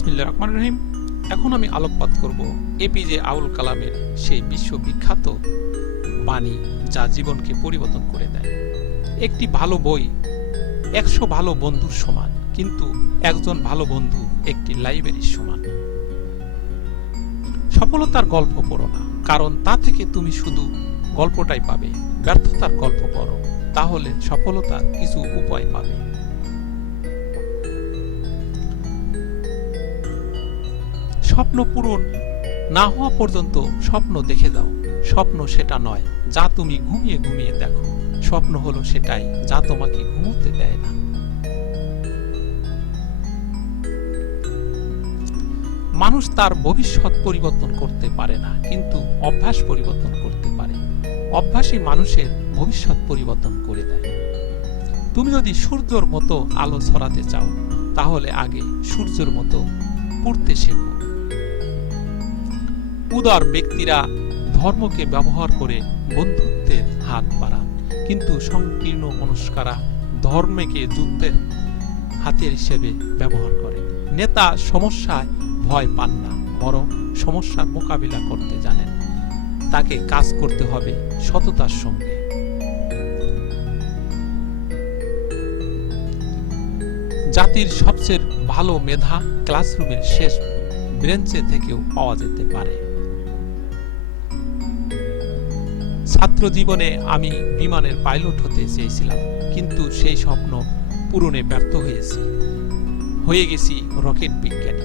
বিসমিল্লাহির রহমানির রহিম। এখন আমি আলোকপাত করব এপিজে আবুল কালামের সেই বিশ্ববিখ্যাত বাণী যা জীবনকে পরিবর্তন করে দেয়। একটি ভালো বই 100 ভালো বন্ধুর সমান, কিন্তু একজন ভালো বন্ধু একটি লাইব্রেরির সমান। সফলতার গল্প পড়ো না, কারণ তা থেকে তুমি শুধু গল্পটাই পাবে। ব্যর্থতার গল্প পড়ো, তাহলে সফলতার কিছু উপায় পাবে। স্বপ্ন পূরণ না হওয়া পর্যন্ত স্বপ্ন দেখে যাও। স্বপ্ন সেটা নয় যা তুমি ঘুমিয়ে ঘুমিয়ে দেখো, স্বপ্ন হলো সেটাই যা তোমাকে ঘুমোতে দেয় না। মানুষ তার ভবিষ্যৎ পরিবর্তন করতে পারে না, কিন্তু অভ্যাস পরিবর্তন করতে পারে। অভ্যাসই মানুষের ভবিষ্যৎ পরিবর্তন করে দেয়। তুমি যদি সূর্যের মতো আলো ছড়াতে চাও, তাহলে আগে সূর্যের মতো পড়তে শেখো। উদার ব্যক্তিরা ধর্মকে ব্যবহার করে বন্ধুত্বের হাত বাড়ান, কিন্তু সংকীর্ণ মনস্করা ধর্মকে যুদ্ধের হাতিয়ার হিসেবে ব্যবহার করে। নেতা সমস্যায় ভয় পান না, বরং সমস্যার মোকাবিলা করতে জানেন। তাকে কাজ করতে হবে সততার সঙ্গে। জাতির সবচেয়ে ভালো মেধা ক্লাসরুমের শেষ বেঞ্চে থেকেও পাওয়া যেতে পারে। ছাত্র জীবনে আমি বিমানের পাইলট হতে চেয়েছিলাম, কিন্তু সেই স্বপ্ন পূরণে ব্যর্থ হয়ে গেছি রকেট বিজ্ঞানী।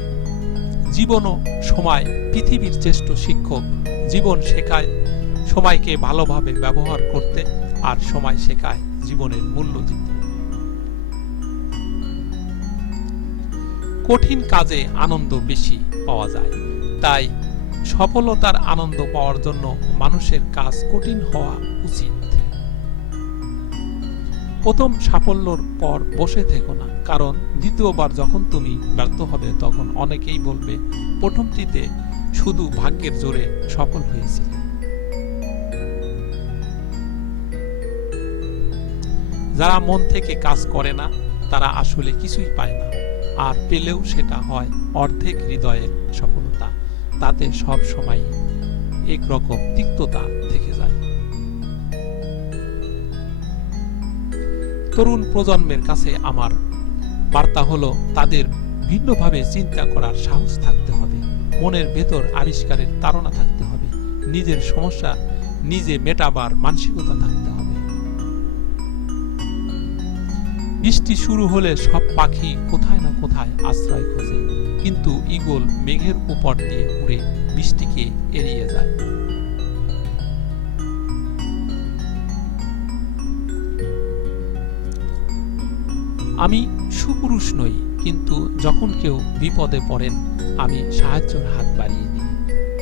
জীবন ও সময় পৃথিবীর শ্রেষ্ঠ শিক্ষক। জীবন শেখায় সময়কে ভালোভাবে ব্যবহার করতে, আর সময় শেখায় জীবনের মূল্য দিতে। কঠিন কাজে আনন্দ বেশি পাওয়া যায়, তাই সফলতার আনন্দ পাওয়ার জন্য মানুষের কাজ কঠিন হওয়া উচিত। প্রথম সাফল্যর পর বসে থেকো না, কারণ দ্বিতীয়বার যখন তুমি ব্যর্থ হবে তখন অনেকেই বলবে প্রথমটিতে শুধু ভাগ্যের জোরে সফল হয়েছিলে। যারা মন থেকে কাজ করে না তারা আসলে কিছুই পায় না, আর পেলেও সেটা হয় অর্ধেক হৃদয়ের সফলতা। তাতে সব সময় একরকম তিক্ততা থেকে যায়। তরুণ প্রজন্মের কাছে আমার বার্তা হলো, তাদের ভিন্নভাবে চিন্তা করার সাহস থাকতে হবে, মনের ভেতর আবিষ্কারের তাড়না থাকতে হবে, নিজের সমস্যা নিজে মেটাবার মানসিকতা থাকতে হবে। বৃষ্টি শুরু হলে সব পাখি কোথায় না কোথায় আশ্রয় খোঁজে, কিন্তু ঈগল মেঘের উপর দিয়ে উড়ে বৃষ্টিকে এড়িয়ে যায়। আমি সুপুরুষ নই, কিন্তু যখন কেউ বিপদে পড়েন আমি সাহায্যের হাত বাড়িয়ে দিই।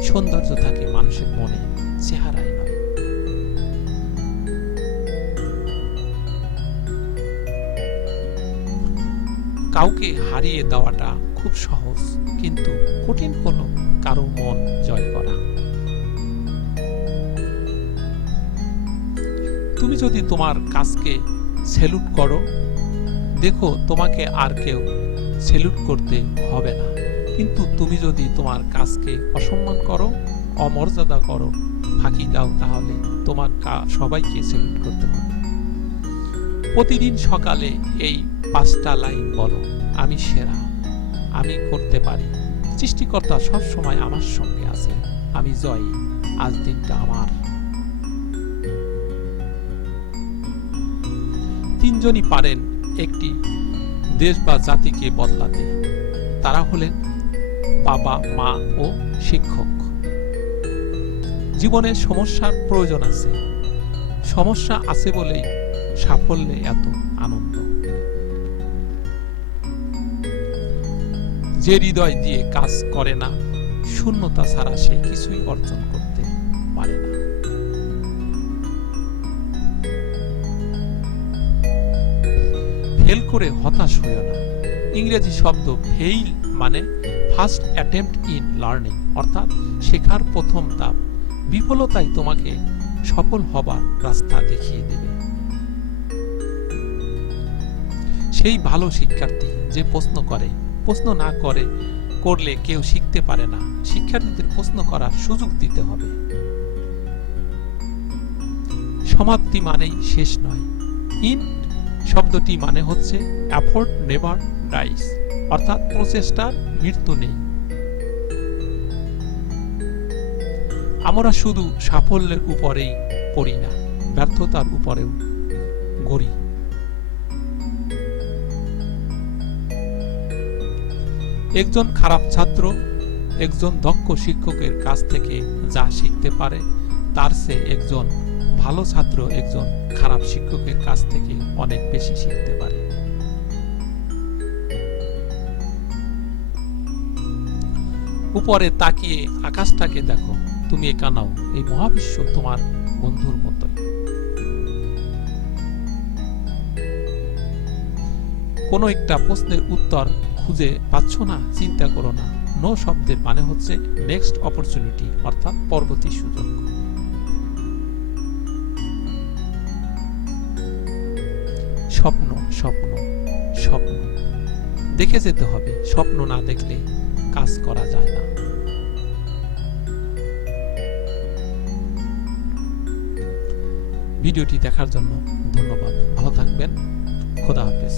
সৌন্দর্য থাকে মানুষের মনে, চেহারায় নয়। কাউকে হারিয়ে দেওয়াটা খুব সহজ, কিন্তু কঠিন হলো কারো মন জয় করা। তুমি যদি তোমার কাজকে স্যালুট করো, দেখো তোমাকে আর কেউ স্যালুট করতে হবে না। কিন্তু তুমি যদি তোমার কাজকে অসম্মান করো, অমর্যাদা করো, ফাঁকি দাও, তাহলে তোমার সবাইকে স্যালুট করতে হবে। প্রতিদিন সকালে এই 5টা লাইন বলো, আমি সেরা, আমি করতে পারি, সৃষ্টিকর্তা সব সময় আমার সঙ্গে আছেন, আমি জয়ী, আজ দিনটা আমার। 3 জনই পারেন একটি দেশ বা জাতিকে বদলাতে, তারা হলেন বাবা, মা ও শিক্ষক। জীবনে সমস্যার প্রয়োজন আছে, সমস্যা আছে বলেই সাফল্যে এত আনন্দ। যে হৃদয় দিয়ে কাজ করে না, শূন্যতা ছাড়া সে কিছুই অর্জন করতে পারে না। ফেল করে হতাশ হইও না। ইংরেজি শব্দ ফেইল মানে ফার্স্ট অ্যাটেম্প্ট ইন লার্নিং, অর্থাৎ শেখার প্রথম ধাপ। বিফলতাই তোমাকে সফল হবার রাস্তা দেখিয়ে দেবে। সেই ভালো শিক্ষার্থী যে প্রশ্ন করে, প্রশ্ন না করে করলে কেউ শিখতে পারে না। শিক্ষার্থীদের প্রশ্ন করার সুযোগ দিতে হবে। সমাপ্তি মানেই শেষ নয়। ইন্ড শব্দটি মানে হচ্ছে এফোর্ট নেভার ডাইস, অর্থাৎ প্রচেষ্টার মৃত্যু নেই। আমরা শুধু সাফল্যের উপরেই পড়ি না, ব্যর্থতার উপরেও গড়ি। একজন খারাপ ছাত্র একজন দক্ষ শিক্ষকের কাছ থেকে যা শিখতে পারে, তার চেয়ে একজন ভালো ছাত্র একজন খারাপ শিক্ষকের কাছ থেকে অনেক বেশি শিখতে পারে। উপরে তাকিয়ে আকাশটাকে দেখো, তুমি একা নাও, এই মহাবিশ্ব তোমার বন্ধুর মতোই। কোনো একটা প্রশ্নের উত্তর খুঁজে পাচ্ছ না, চিন্তা করো না। নো শব্দের মানে হচ্ছে নেক্সট অপরচুনিটি, অর্থাৎ পরবর্তী সুযোগ। স্বপ্ন স্বপ্ন স্বপ্ন দেখে যেতে হবে, স্বপ্ন না দেখলে কাজ করা যায় না। ভিডিওটি দেখার জন্য ধন্যবাদ। ভালো থাকবেন। খোদা হাফেজ।